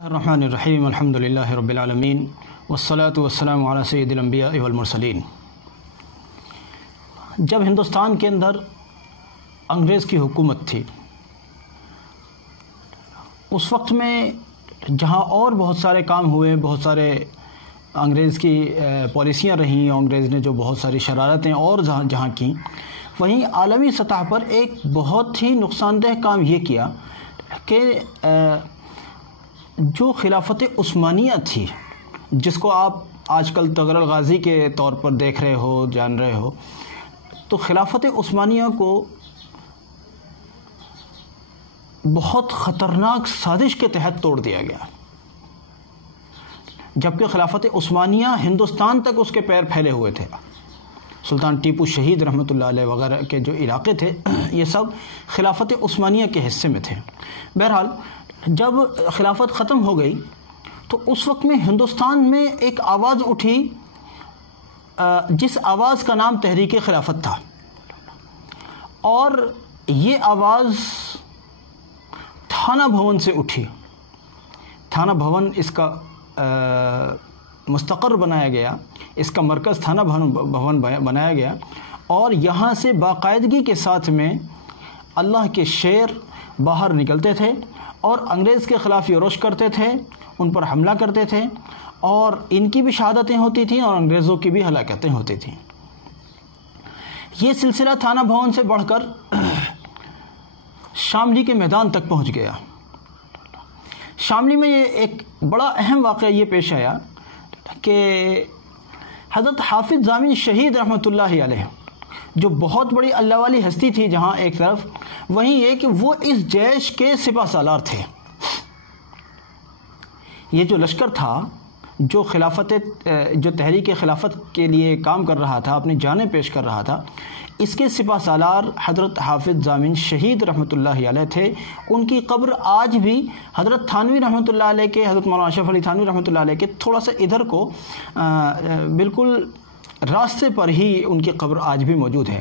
الرحمن الرحیم الحمدللہ رب العالمین والصلاة والسلام علی سید الانبیاء والمرسلین۔ جب ہندوستان کے اندر انگریز کی حکومت تھی، اس وقت میں جہاں اور بہت سارے کام ہوئے، بہت سارے انگریز کی پالیسیاں رہیں، انگریز نے جو بہت ساری شرارتیں اور جہاں کی، وہیں عالمی سطح پر ایک بہت ہی نقصان دہ کام یہ کیا کہ جو خلافت عثمانیہ تھی، جس کو آپ آج کل تغر الغازی کے طور پر دیکھ رہے ہو، جان رہے ہو، تو خلافت عثمانیہ کو بہت خطرناک سازش کے تحت توڑ دیا گیا، جبکہ خلافت عثمانیہ ہندوستان تک اس کے پیر پھیلے ہوئے تھے۔ سلطان ٹیپو شہید رحمۃ اللہ علیہ وغیرہ کے جو علاقے تھے، یہ سب خلافت عثمانیہ کے حصے میں تھے۔ بہرحال جب خلافت ختم ہو گئی تو اس وقت میں ہندوستان میں ایک آواز اٹھی، جس آواز کا نام تحریک خلافت تھا، اور یہ آواز تھانہ بھون سے اٹھی۔ تھانہ بھون اس کا مستقر بنایا گیا، اس کا مرکز تھانہ بھون بنایا گیا، اور یہاں سے باقاعدگی کے ساتھ میں اللہ کے شیر باہر نکلتے تھے اور انگریز کے خلاف یورش کرتے تھے، ان پر حملہ کرتے تھے، اور ان کی بھی شہادتیں ہوتی تھیں اور انگریزوں کی بھی ہلاکتیں ہوتی تھیں۔ یہ سلسلہ تھانہ بھون سے بڑھ کر شاملی کے میدان تک پہنچ گیا۔ شاملی میں یہ ایک بڑا اہم واقعہ یہ پیش آیا کہ حضرت حافظ ضامن شہید رحمۃ اللہ علیہ، جو بہت بڑی اللہ والی ہستی تھی جہاں ایک طرف، وہیں یہ کہ وہ اس جیش کے سپہ سالار تھے۔ یہ جو لشکر تھا جو تحریک خلافت کے لیے کام کر رہا تھا، اپنی جانیں پیش کر رہا تھا، اس کے سپہ سالار حضرت حافظ ضامن شہید رحمۃ اللہ علیہ تھے۔ ان کی قبر آج بھی حضرت تھانوی رحمۃ اللہ علیہ کے، حضرت مولانا اشرف علی تھانوی رحمۃ اللہ علیہ کے تھوڑا سا ادھر کو بالکل راستے پر ہی ان کی قبر آج بھی موجود ہے۔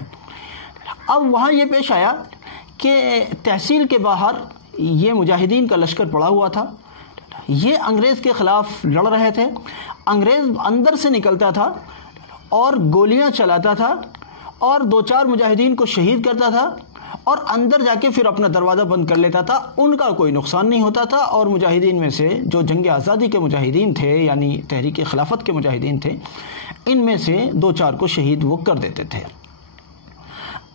اب وہاں یہ پیش آیا کہ تحصیل کے باہر یہ مجاہدین کا لشکر پڑا ہوا تھا، یہ انگریز کے خلاف لڑ رہے تھے۔ انگریز اندر سے نکلتا تھا اور گولیاں چلاتا تھا اور دو چار مجاہدین کو شہید کرتا تھا، اور اندر جا کے پھر اپنا دروازہ بند کر لیتا تھا۔ ان کا کوئی نقصان نہیں ہوتا تھا، اور مجاہدین میں سے جو جنگ آزادی کے مجاہدین تھے، یعنی تحریک خلافت کے مجاہدین تھے، ان میں سے دو چار کو شہید وہ کر دیتے تھے۔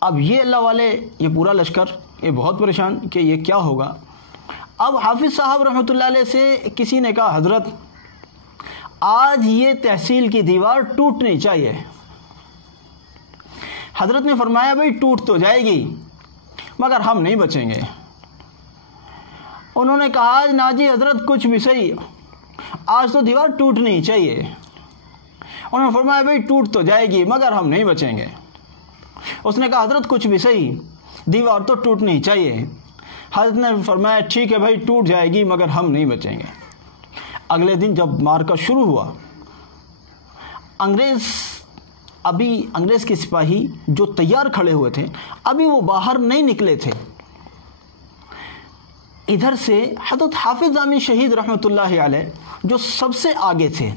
اب یہ اللہ والے، یہ پورا لشکر یہ بہت پریشان کہ یہ کیا ہوگا۔ اب حافظ صاحب رحمۃ اللہ علیہ سے کسی نے کہا، حضرت آج یہ تحصیل کی دیوار ٹوٹنی چاہیے۔ حضرت نے فرمایا، بھئی ٹوٹ تو جائے گی مگر ہم نہیں بچیں گے۔ انہوں نے کہا، نا جی حضرت کچھ بھی صحیح، آج تو دیوار ٹوٹنی چاہیے۔ انہوں نے فرمایا، بھئی ٹوٹ تو جائے گی مگر ہم نہیں بچیں گے۔ اس نے کہا، حضرت کچھ بھی صحیح، دیوار تو ٹوٹنی چاہیے۔ حضرت نے فرمایا، ٹھیک ہے بھائی ٹوٹ جائے گی مگر ہم نہیں بچیں گے۔ اگلے دن جب معرکہ شروع ہوا، انگریز کے سپاہی جو تیار کھڑے ہوئے تھے، ابھی وہ باہر نہیں نکلے تھے۔ ادھر سے حضرت حافظ ضامن شہید رحمۃ اللہ علیہ جو سب سے آگے تھے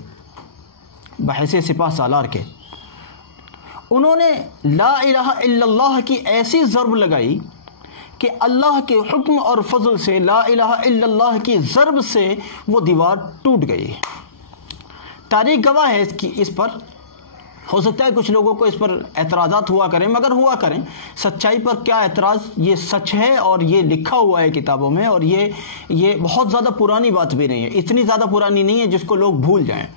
بحیثیت سپہ سالار کے، انہوں نے لا الہ الا اللہ کی ایسی ضرب لگائی کہ اللہ کے حکم اور فضل سے، لا الہ الا اللہ کی ضرب سے وہ دیوار ٹوٹ گئی۔ تاریخ گواہ ہے اس پر۔ ہو سکتا ہے کچھ لوگوں کو اس پر اعتراضات ہوا کریں، مگر ہوا کریں، سچائی پر کیا اعتراض، یہ سچ ہے اور یہ لکھا ہوا ہے کتابوں میں، اور یہ بہت زیادہ پرانی بات بھی نہیں ہے، اتنی زیادہ پرانی نہیں ہے جس کو لوگ بھول جائیں۔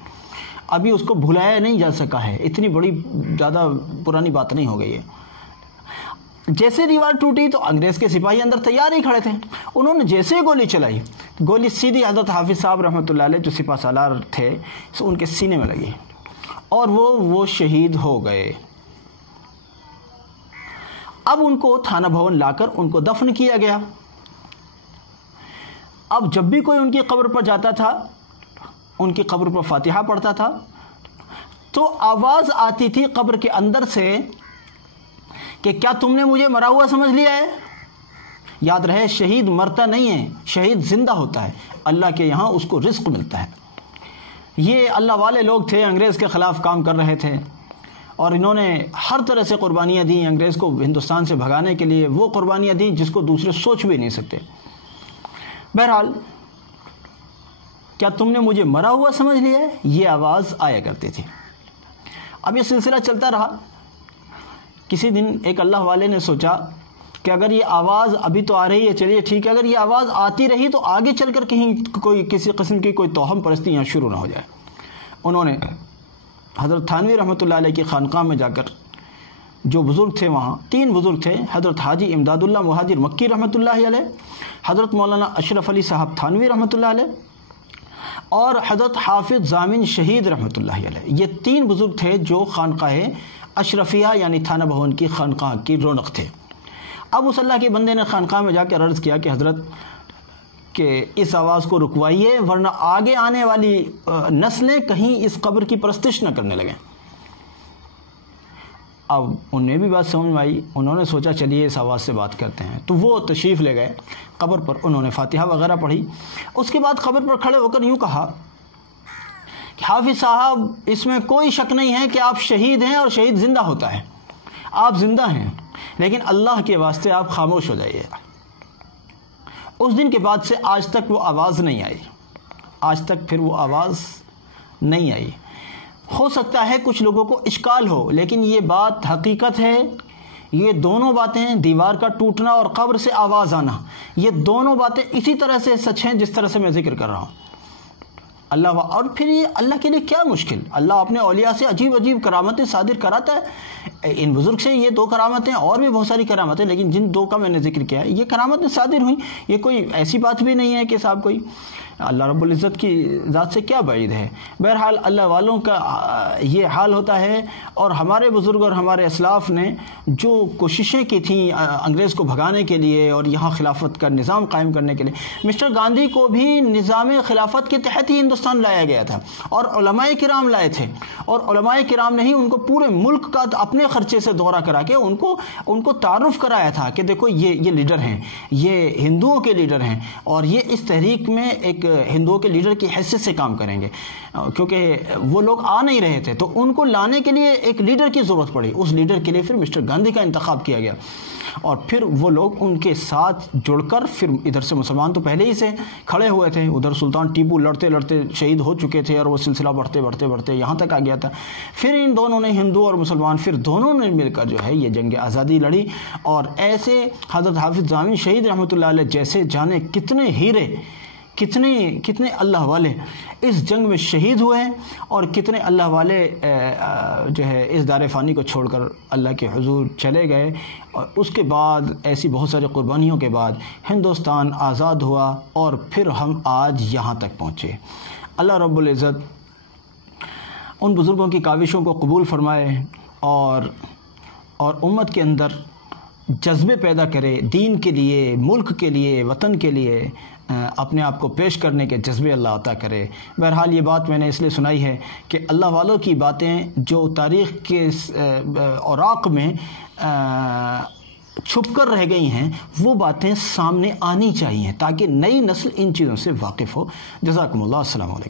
ابھی اس کو بھلایا نہیں جا سکا ہے، اتنی بڑی زیادہ پرانی بات نہیں ہو گئی ہے۔ جیسے دیوار ٹوٹی تو انگریز کے سپاہی اندر تیار ہی کھڑے تھے، انہوں نے جیسے گولی چلائی، گولی سیدھی حضرت حافظ صاحب رحمۃ اللہ علیہ جو سپہ سالار تھے ان کے سینے میں لگی، اور وہ شہید ہو گئے۔ اب ان کو تھانہ بھون لا کر ان کو دفن کیا گیا۔ اب جب بھی کوئی ان کی قبر پر جاتا تھا، ان کی قبر پر فاتحہ پڑھتا تھا، تو آواز آتی تھی قبر کے اندر سے کہ کیا تم نے مجھے مرا ہوا سمجھ لیا ہے؟ یاد رہے شہید مرتا نہیں ہے، شہید زندہ ہوتا ہے، اللہ کے یہاں اس کو رزق ملتا ہے۔ یہ اللہ والے لوگ تھے، انگریز کے خلاف کام کر رہے تھے اور انہوں نے ہر طرح سے قربانیاں دیں انگریز کو ہندوستان سے بھگانے کے لیے، وہ قربانیاں دیں جس کو دوسرے سوچ بھی نہیں سکتے۔ بہرحال کیا تم نے مجھے مرا ہوا سمجھ لیا ہے، یہ آواز آیا کرتی تھی۔ اب یہ سلسلہ چلتا رہا۔ کسی دن ایک اللہ والے نے سوچا کہ اگر یہ آواز ابھی تو آ رہی ہے، چلیے ٹھیک ہے، اگر یہ آواز آتی رہی تو آگے چل کر کہیں کوئی کسی قسم کی کوئی توہم پرستی یہاں شروع نہ ہو جائے۔ انہوں نے حضرت تھانوی رحمۃ اللہ علیہ کی خانقاہ میں جا کر جو بزرگ تھے، وہاں 3 بزرگ تھے، حضرت حاجی امداد اللہ مہاجر مکی رحمۃ اللہ علیہ، حضرت مولانا اشرف علی صاحب تھانوی رحمۃ اللہ علیہ، اور حضرت حافظ ضامن شہید رحمۃ اللہ علیہ۔ یہ 3 بزرگ تھے جو خانقاہ اشرفیہ یعنی تھانہ بھون کی خانقاہ کی رونق تھے۔ اب اس اللہ کے بندے نے خانقاہ میں جا کر عرض کیا کہ حضرت کہ اس آواز کو رکوائیے ورنہ آگے آنے والی نسلیں کہیں اس قبر کی پرستش نہ کرنے لگیں۔ اب انہیں بھی بات سمجھ میں آئی، انہوں نے سوچا چلیے اس آواز سے بات کرتے ہیں، تو وہ تشریف لے گئے قبر پر، انہوں نے فاتحہ وغیرہ پڑھی۔ اس کے بعد قبر پر کھڑے ہو کر یوں کہا کہ حافظ صاحب اس میں کوئی شک نہیں ہے کہ آپ شہید ہیں اور شہید زندہ ہوتا ہے، آپ زندہ ہیں، لیکن اللہ کے واسطے آپ خاموش ہو جائیے۔ اس دن کے بعد سے آج تک وہ آواز نہیں آئی، آج تک پھر وہ آواز نہیں آئی۔ ہو سکتا ہے کچھ لوگوں کو اشکال ہو، لیکن یہ بات حقیقت ہے۔ یہ دونوں باتیں، دیوار کا ٹوٹنا اور قبر سے آواز آنا، یہ دونوں باتیں اسی طرح سے سچ ہیں جس طرح سے میں ذکر کر رہا ہوں۔ اور پھر یہ اللہ کے لیے کیا مشکل، اللہ اپنے اولیاء سے عجیب عجیب کرامتیں صادر کراتا ہے۔ ان بزرگ سے یہ 2 کرامتیں، اور بھی بہت ساری کرامتیں، لیکن جن 2 کا میں نے ذکر کیا ہے یہ کرامتیں صادر ہوئیں، یہ کوئی ایسی بات بھی نہیں ہے کہ صاحب کوئی اللہ رب العزت کی ذات سے کیا بعید ہے۔ بہرحال اللہ والوں کا یہ حال ہوتا ہے، اور ہمارے بزرگ اور ہمارے اسلاف نے جو کوششیں کی تھیں انگریز کو بھگانے کے لیے اور یہاں خلافت کا نظام قائم کرنے کے لیے، مسٹر گاندھی کو بھی نظام خلافت کے تحت ہی ہندوستان لایا گیا تھا، اور علماء کرام لائے تھے، اور علماء کرام نے ہی ان کو پورے ملک کا اپنے خرچے سے دورہ کرا کے ان کو تعارف کرایا تھا کہ دیکھو یہ لیڈر ہیں، یہ ہندوؤں کے لیڈر ہیں، اور یہ اس تحریک میں ایک ہندوؤں کے لیڈر کی حیثیت سے کام کریں گے، کیونکہ وہ لوگ آ نہیں رہے تھے تو ان کو لانے کے لیے ایک لیڈر کی ضرورت پڑی۔ اس لیڈر کے لیے پھر مسٹر گاندھی کا انتخاب کیا گیا، اور پھر وہ لوگ ان کے ساتھ جڑ کر، پھر ادھر سے مسلمان تو پہلے ہی سے کھڑے ہوئے تھے، ادھر سلطان ٹیپو لڑتے لڑتے شہید ہو چکے تھے، اور وہ سلسلہ بڑھتے بڑھتے بڑھتے یہاں تک آ گیا تھا۔ پھر ان دونوں نے، ہندو اور مسلمان، پھر دونوں نے مل کر جو ہے یہ جنگ آزادی لڑی، اور ایسے حضرت حافظ ضامن شہید رحمۃ اللہ علیہ جیسے جانے کتنے ہیرے، کتنے اللہ والے اس جنگ میں شہید ہوئے ہیں، اور کتنے اللہ والے جو ہے اس دار فانی کو چھوڑ کر اللہ کے حضور چلے گئے۔ اور اس کے بعد ایسی بہت ساری قربانیوں کے بعد ہندوستان آزاد ہوا، اور پھر ہم آج یہاں تک پہنچے۔ اللہ رب العزت ان بزرگوں کی کاوشوں کو قبول فرمائے، اور امت کے اندر جذبے پیدا کرے، دین کے لیے، ملک کے لیے، وطن کے لیے اپنے آپ کو پیش کرنے کے جذبے اللہ عطا کرے۔ بہرحال یہ بات میں نے اس لیے سنائی ہے کہ اللہ والوں کی باتیں جو تاریخ کے اوراق میں چھپ کر رہ گئی ہیں، وہ باتیں سامنے آنی چاہیے تاکہ نئی نسل ان چیزوں سے واقف ہو۔ جزاکم اللہ، السلام علیکم۔